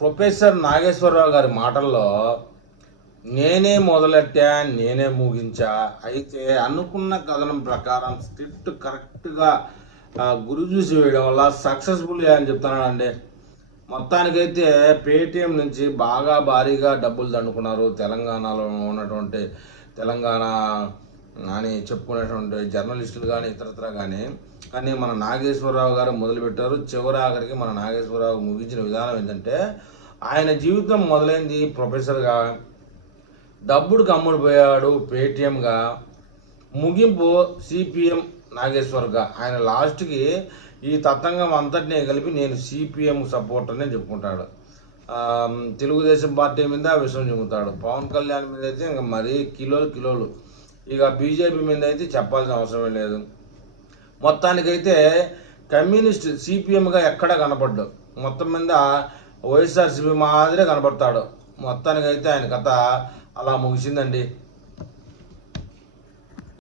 Professor Nageswararao గారి మాటల్లో నేనే మొదలెట్టా, నేనే ముగించా. అయితే అనుకున్న కథనం ప్రకారం స్క్రిప్ట్ కరెక్ట్గా గురి చూసి వేయడం వల్ల సక్సెస్ఫుల్ అని చెప్తున్నాడండి. మొత్తానికైతే పేటీఎం నుంచి బాగా భారీగా డబ్బులు దండుకున్నారు తెలంగాణలో ఉన్నటువంటి తెలంగాణ అని చెప్పుకునేటువంటి జర్నలిస్టులు కానీ ఇతరత్ర కానీ మన నాగేశ్వరరావు గారు మొదలుపెట్టారు. చివరి ఆఖరికి మన నాగేశ్వరరావు ముగించిన విధానం ఏంటంటే, ఆయన జీవితం మొదలైంది ప్రొఫెసర్గా, డబ్బుడికి అమ్ముడిపోయాడు పేటీఎంగా, ముగింపు సిపిఎం నాగేశ్వర్గా. ఆయన లాస్ట్కి ఈ తతంగం అంతటినీ కలిపి నేను సిపిఎం సపోర్టర్నే చెప్పుకుంటాడు. తెలుగుదేశం పార్టీ మీద విషయం చెబుతాడు. పవన్ కళ్యాణ్ మీద అయితే ఇంకా మరీ కిలోలు. ఇక బీజేపీ మీద అయితే చెప్పాల్సిన అవసరమే లేదు. మొత్తానికైతే కమ్యూనిస్ట్ సిపిఎంగా ఎక్కడ కనపడ్డు, మొత్తం మీద వైఎస్ఆర్సీపీ మాదిరే కనపడతాడు. మొత్తానికైతే ఆయన కథ అలా ముగిసిందండి.